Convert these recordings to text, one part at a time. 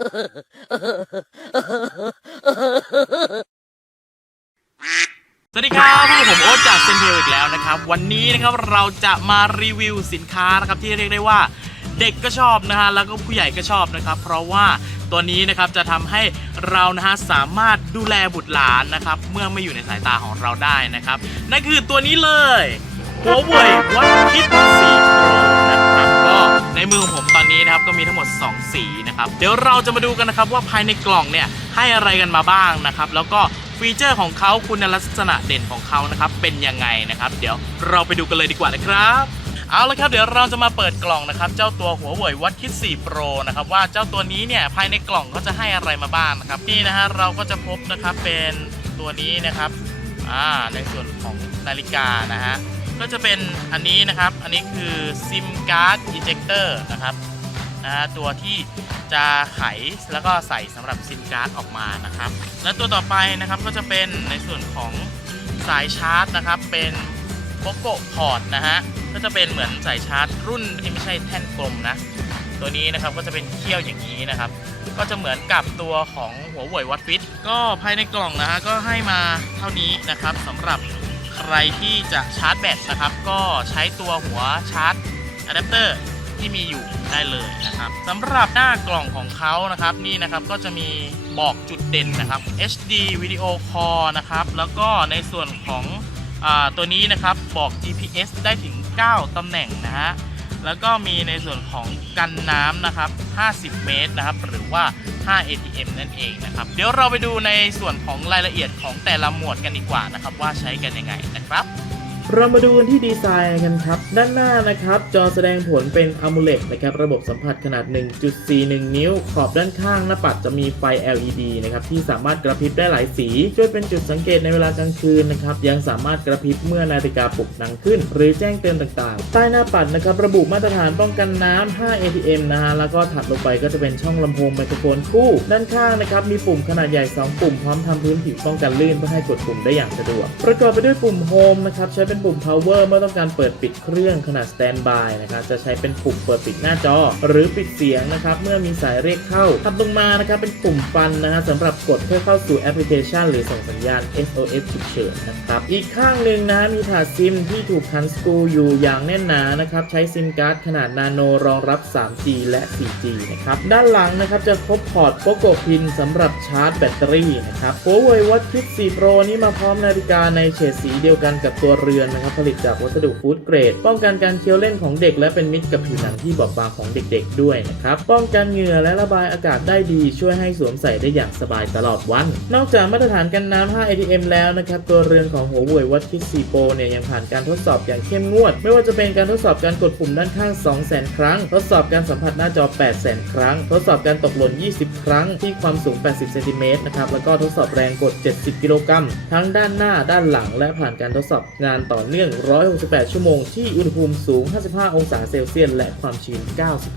สวัสดีครับพวกผมโอ๊ตจากเซนเทลอีกแล้วนะครับ วันนี้นะครับเราจะมารีวิวสินค้านะครับที่เรียกได้ว่าเด็กก็ชอบนะฮะแล้วก็ผู้ใหญ่ก็ชอบนะครับ เพราะว่าตัวนี้นะครับจะทำให้เรานะฮะสามารถดูแลบุตรหลานนะครับ เมื่อไม่อยู่ในสายตาของเราได้นะครับ นั่นคือตัวนี้เลยหัวเว่ยวัดคิดสีโปรนะครับ ในมือของผมตอนนี้นะครับก็มีทั้งหมด 2 สีนะครับ เดี๋ยวเราจะมาดูกันนะครับว่าภายในกล่องเนี่ยให้อะไรกันมาบ้างนะครับ แล้วก็ฟีเจอร์ของเขาคุณลักษณะเด่นของเขานะครับเป็นยังไงนะครับ เดี๋ยวเราไปดูกันเลยดีกว่านะครับเอาละครับเดี๋ยวเราจะมาเปิดกล่องนะครับเจ้าตัวหัวเว่ยวัดคิด4 Pro นะครับว่าเจ้าตัวนี้เนี่ยภายในกล่องเขาจะให้อะไรมาบ้างนะครับนี่นะฮะเราก็จะพบนะครับเป็นตัวนี้นะครับอ่าในส่วนของนาฬิกานะฮะ ก็จะเป็นอันนี้นะครับ อันนี้คือ SIM card ejector นะครับนะฮะตัวที่จะไขแล้วก็ใส่สำหรับ SIM card ออกมานะครับ และตัวต่อไปนะครับก็จะเป็นในส่วนของสายชาร์จนะครับ เป็นโปโกพอร์ตนะฮะก็จะเป็นเหมือนสายชาร์จรุ่นที่ไม่ใช่แท่นกลมนะตัวนี้นะครับก็จะเป็นเขี้ยวอย่างนี้นะครับ ก็จะเหมือนกับตัวของหัวเว่ยวัดฟิตก็ภายในกล่องนะฮะก็ให้มาเท่านี้นะครับสำหรับ ใครที่จะชาร์จแบตนะครับ ก็ใช้ตัวหัวชาร์จอะแดปเตอร์ที่มีอยู่ได้เลยนะครับสำหรับหน้ากล่องของเขานะครับนี่นะครับก็จะมีบอกจุดเด่นนะครับ HD Video Call นะครับแล้วก็ในส่วนของอตัวนี้นะครับบอก GPS ได้ถึง 9ตำแหน่งนะฮะ แล้วก็มีในส่วนของกันน้ำนะครับ 50 เมตรนะครับ หรือว่า 5 ATM นั่นเองนะครับ เดี๋ยวเราไปดูในส่วนของรายละเอียดของแต่ละหมวดกันดีกว่านะครับ ว่าใช้กันยังไงนะครับ เรามาดูกันที่ดีไซน์กันครับ ด้านหน้านะครับ จอแสดงผลเป็น AMOLED นะครับ ระบบสัมผัสขนาด 1.41 นิ้ว ขอบด้านข้างหน้าปัดจะมีไฟ LED นะครับ ที่สามารถกระพริบได้หลายสี ช่วยเป็นจุดสังเกตในเวลากลางคืนนะครับ ยังสามารถกระพริบเมื่อนาฬิกาปลุกดังขึ้น หรือแจ้งเตือนต่างๆ ใต้หน้าปัดนะครับ ระบุมาตรฐานป้องกันน้ำ5 ATM นะฮะ แล้วก็ถัดลงไปก็จะเป็นช่องลำโพงไมโครโฟนคู่ ด้านข้างนะครับ มีปุ่มขนาดใหญ่ 2 ปุ่ม พร้อมทำพื้นผิวป้องกันลื่นเพื่อให้กดปุ่มได้อย่างสะดวก ประกอบไปด้วยปุ่ม Home นะครับ ใช้เป็นปุ่ม Power เมื่อต้องการเปิดปิดเครื่องขนาด Standby นะครับจะใช้เป็นปุ่มเปิดปิดหน้าจอ หรือปิดเสียงนะครับเมื่อมีสายเรียกเข้าถัดลงมานะครับเป็นปุ่มฟันนะฮะสำหรับกดเพื่อเข้าสู่แอปพลิเคชัน หรือส่งสัญญาณ SOS ฉุกเฉินนะครับอีกข้างหนึ่งนะฮะมีถาดซิมที่ถูกพันสกูอยู่อย่างแน่นหนานะครับใช้ซิมการ์ดขนาดนาโนรองรับ 3G และ 4G นะครับด้านหลังนะครับจะพบพอร์ตโปโกพินสำหรับชาร์จแบตเตอรี่นะครับ Huawei Watch Kit 4 Pro นี้มาพร้อมนาฬิกาในเฉดสีเดียวกันกับตัวเรือนนะครับผลิตจากวัสดุฟู้ดเกรด ป้องกันการเคี้ยวเล่นของเด็ก และเป็นมิตรกับผิวหนังที่บอบบางของเด็ก ๆ ด้วยนะครับป้องกันเหงื่อและระบายอากาศได้ดีช่วยให้สวมใส่ได้อย่างสบายตลอดวัน นอกจากมาตรฐานกันน้ำ 5 ATM แล้วนะครับตัวเรือนของ Huawei Watch Kit 4 Pro เนี่ยยังผ่านการทดสอบอย่างเข้มงวด ไม่ว่าจะเป็นการทดสอบการกดปุ่มด้านข้าง 200,000 ครั้ง ทดสอบการสัมผัสหน้าจอ 800,000 ครั้ง ทดสอบการตกหล่น 20 ครั้ง ที่ความสูง 80 เซนติเมตรนะครับแล้วก็ทดสอบแรงกด 70 กิโลกรัมทั้งด้านหน้าด้านหลังและผ่านการทดสอบงานต่อเนื่อง 168 ชั่วโมง ที่อุณหภูมิสูง 55 องศาเซลเซียส และความชื้น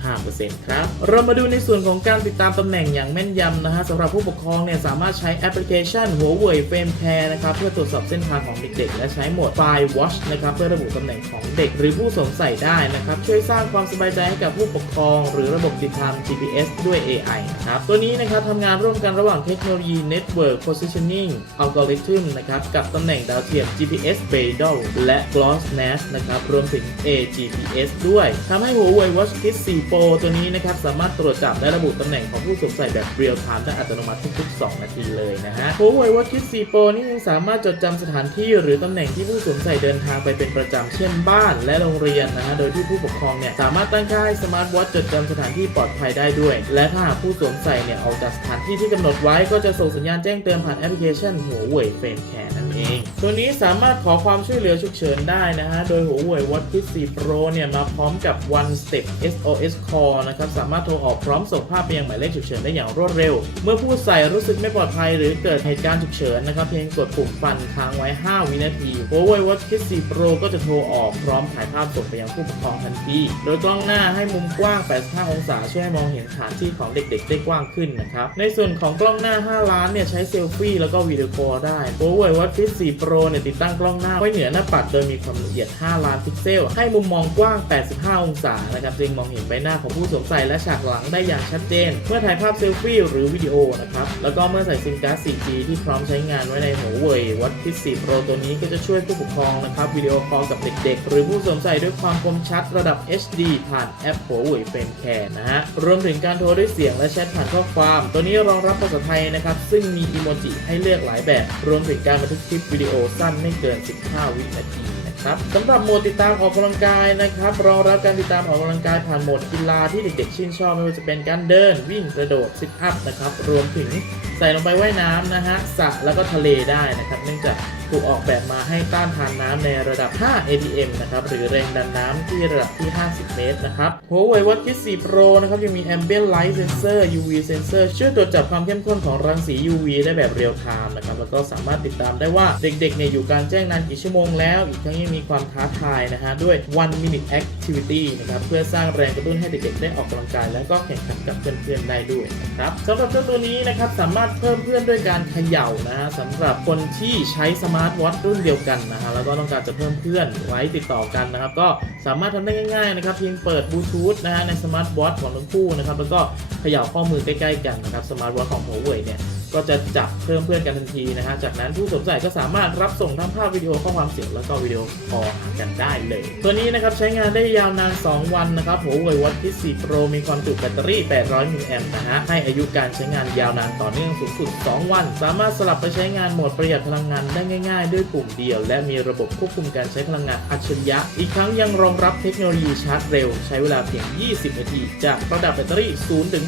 95%ครับ เรามาดูในส่วนของการติดตามตำแหน่งอย่างแม่นยำนะฮะสำหรับผู้ปกครองเนี่ยสามารถใช้แอปพลิเคชัน Huawei Frame Care นะครับเพื่อตรวจสอบเส้นทางของเด็กๆ และใช้โหมด File Watch นะครับเพื่อระบุตำแหน่งของเด็กหรือผู้สวมใส่ได้นะครับช่วยสร้างความสบายใจให้กับผู้ปกครอง หรือระบบติดตาม GPS ด้วย AI นะครับตัวนี้นะครับทำงานร่วมกันระหว่างเทคโนโลยี Network Positioning Algorithm นะครับกับตำแหน่งดาวเทียม GPS Beidou และ GLONASS นะครับ รวมถึง AGPS ด้วยทำให้ Huawei Watch Kit 4 Pro ตัวนี้นะครับ สามารถตรวจจับและระบุตำแหน่งของผู้สวมใส่แบบ Real Time ได้อัตโนมัติทุกๆ 2 นาทีเลยนะฮะ Huawei Watch Kit 4 Pro นี่ยังสามารถจดจำสถานที่หรือตำแหน่งที่ผู้สวมใส่เดินทางไปเป็นประจำเช่นบ้านและโรงเรียนนะฮะ โดยที่ผู้ปกครองเนี่ยสามารถตั้งค่าให้สมาร์ทวอทจดจำสถานที่ปลอดภัยได้ด้วย และถ้าหากผู้สวมใส่เนี่ยออกจากสถานที่ที่กำหนดไว้ก็จะส่งสัญญาณแจ้งเตือนผ่านแอปพลิเคชัน Huawei Frame Care นั่น เอง ตัวนี้สามารถขอความช่วยเหลือฉุกเฉินได้นะฮะ โดย Huawei Watch Kit 4 Pro เนี่ย มาพร้อมกับ One Step SOS Call นะครับ สามารถโทรออกพร้อมส่งภาพไปยังหมายเลขฉุกเฉินได้อย่างรวดเร็ว เมื่อผู้ใส่รู้สึกไม่ปลอดภัยหรือเกิดเหตุการณ์ฉุกเฉินนะครับ เพียงกดปุ่มฟันค้างไว้ 5 วินาที Huawei Watch Kit 4 Pro ก็จะโทรออกพร้อมถ่ายภาพส่งไปยังผู้ปกครองทันทีโดยกล้องหน้าให้มุมกว้าง 85 องศาช่วยให้มองเห็นสถานที่ของเด็กๆ ได้กว้างขึ้นนะครับในส่วนของกล้องหน้า 5 ล้านเนี่ยใช้เซลฟี่แล้วก็วิดีโอคอลได้ Huawei Watch Kit Kit 4 Pro เนี่ยติดตั้งกล้องหน้าไว้เหนือหน้าปัดโดยมีความละเอียด 5 ล้านพิกเซล ให้มุมมองกว้าง 85 องศานะครับจึงมองเห็นใบหน้าของผู้สวมใส่และฉากหลังได้อย่างชัดเจน เมื่อถ่ายภาพเซลฟี่หรือวิดีโอนะครับ แล้วก็เมื่อใส่ซิมการ์ด 4G ที่พร้อมใช้งานไว้ในหัวเว่ยวัด Kit 4 Pro ตัวนี้ก็จะช่วยผู้ปกครองนะครับวิดีโอคอลกับเด็กๆ หรือผู้สวมใส่ด้วยความคมชัดระดับ HD ผ่านแอปหัวเว่ยเฟรมแคร์นะฮะรวมถึงการโทรด้วยเสียงและแชทผ่านข้อความ ตัวนี้รองรับภาษาไทยนะครับซึ่งมีอีโมจิให้เลือกหลายแบบ รวมถึงการบันทึกลิปวิดีโอสั้นไม่เกิน 15 วินาทีนะครับสำหรับโหมดติดตามออกกำลังกายนะครับรองรับการติดตามออกกำลังกายผ่านโหมดกีฬาที่เด็กๆชื่นชอบไม่ว่าจะเป็นการเดิน วิ่งกระโดดซิทอัพนะครับรวมถึงใส่ลงไปว่ายน้ำนะฮะสระแล้วก็ทะเลได้นะครับ เนื่องจากถูกออกแบบมาให้ต้านทานน้ำในระดับ 5 ATM นะครับหรือแรงดันน้ำที่ระดับที่ 50 เมตรนะครับ Huawei Watch Kids 4 Pro นะครับยังมี Ambient Light Sensor UV Sensor ช่วยตรวจจับความเข้มข้นของรังสี UV ได้แบบเรียลไทม์นะครับแล้วก็สามารถติดตามได้ว่าเด็กๆเนี่ยอยู่การแจ้งนานกี่ชั่วโมงแล้ว อีกทั้งยังมีความท้าทายนะฮะด้วย one minute activity นะครับเพื่อสร้างแรงกระตุ้นให้เด็กๆได้ออกกำลังกาย และก็แข่งขันกับเพื่อนๆได้ด้วยนะครับสำหรับเจ้าตัวนี้นะครับสามารถเพิ่มเพื่อนด้วยการเขย่านะฮะสำหรับคนที่ใช้สมาร์ทวอทรุ่นเดียวกันนะฮะแล้วก็ต้องการจะเพิ่มเพื่อนไว้ติดต่อกันนะครับ ก็สามารถทำได้ง่ายๆนะครับ เพียงเปิดบลูทูธนะฮะในสมาร์ทวอทของทั้งคู่นะครับ แล้วก็เขย่าข้อมือใกล้ๆกันนะครับสมาร์ทวอทของ Huawei เนี่ย ก็จะจับเพิ่มเพื่อนกันทันทีนะฮะ จากนั้นผู้สวมใส่ก็สามารถรับส่งทั้งภาพวิดีโอข้อความเสียงแล้วก็วิดีโอคอลหากันได้เลย ตัวนี้นะครับใช้งานได้ยาวนาน 2 วันนะครับ Huawei Watch Kids 4 Pro มีความจุแบตเตอรี่ 800มิลลิแอมป์นะฮะ ให้อายุการใช้งานยาวนานต่อเนื่องสูงสุด 2 วัน สามารถสลับไปใช้งานโหมดประหยัดพลังงานได้ง่ายๆ ด้วยปุ่มเดียว และมีระบบควบคุมการใช้พลังงานอัจฉริยะ อีกทั้งยังรองรับเทคโนโลยีชาร์จเร็ว ใช้เวลาเพียง 20 นาที จากระดับแบตเตอรี่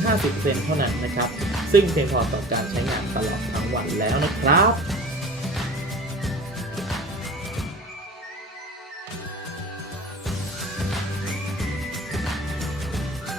0-50%เท่านั้นนะครับ ซึ่งเพียงพอต่อการใช้งานตลอดทั้งวันแล้วนะครับ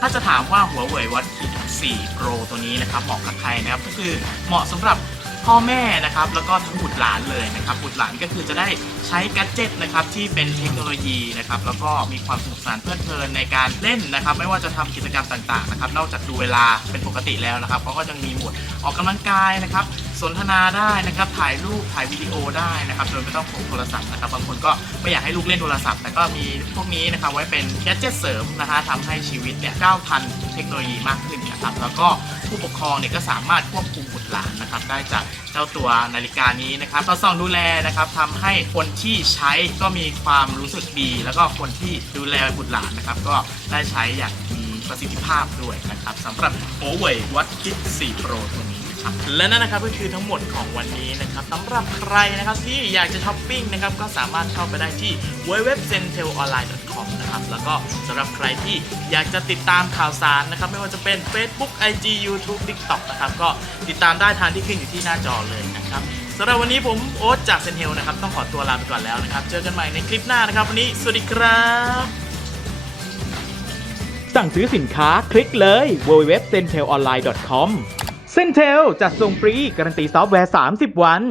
ถ้าจะถามว่าหัวเว่ยวัดคิด4 Pro ตัวนี้นะครับเหมาะกับใครนะครับก็คือเหมาะสำหรับ พ่อแม่นะครับแล้วก็ทั้งบุตรหลานเลยนะครับบุตรหลานก็คือจะได้ใช้แกดเจิตนะครับที่เป็นเทคโนโลยีนะครับแล้วก็มีความสนุกสนานเพลิดเพลินในการเล่นนะครับ ไม่ว่าจะทำกิจกรรมต่างๆนะครับนอกจากดูเวลาเป็นปกติแล้วนะครับเขาก็ยังมีหมดออกกำลังกายนะครับ สนทนาได้นะครับถ่ายรูปถ่ายวิดีโอได้นะครับโดยไม่ต้องพกโทรศัพท์นะครับบางคนก็ไม่อยากให้ลูกเล่นโทรศัพท์ แต่ก็มีพวกนี้นะครับไว้เป็นแกดเจิตเสริมนะฮะทำให้ชีวิตเนี่ยก้าวทันเทคโนโลยีมากขึ้นนะครับแล้วก็ผู้ปกครองเนี่ยก็สามารถควบคุม บุตรหลานนะครับได้จากเจ้าตัวนาฬิกานี้นะครับเราส่องดูแลนะครับทำให้คนที่ใช้ก็มีความรู้สึกดี แล้วก็คนที่ดูแลบุตรหลานนะครับ ก็ได้ใช้อย่างมีประสิทธิภาพด้วยนะครับสำหรับ Huawei Watch Kids 4 Pro ตัว นะครับและนั่นนะครับก็คือทั้งหมดของวันนี้นะครับสำหรับใครนะครับที่อยากจะช้อปปิ้งนะครับก็สามารถเข้าไปได้ที่ www.centelonline.com นะครับแล้วก็สำหรับใครที่อยากจะติดตามข่าวสารนะครับไม่ว่าจะเป็น Facebook IG YouTube TikTok นะครับก็ติดตามได้ทางที่ขึ้นอยู่ที่หน้าจอเลยนะครับสำหรับวันนี้ผมโอ๊ตจากเซนเฮลนะครับต้องขอตัวลาไปก่อนแล้วนะครับเจอกันใหม่ในคลิปหน้านะครับวันนี้สวัสดีครับ สั่งซื้อสินค้าคลิกเลย www.centelonline.com เซนเทลจัดส่งฟรี การันตีซอฟต์แวร์ 30 วัน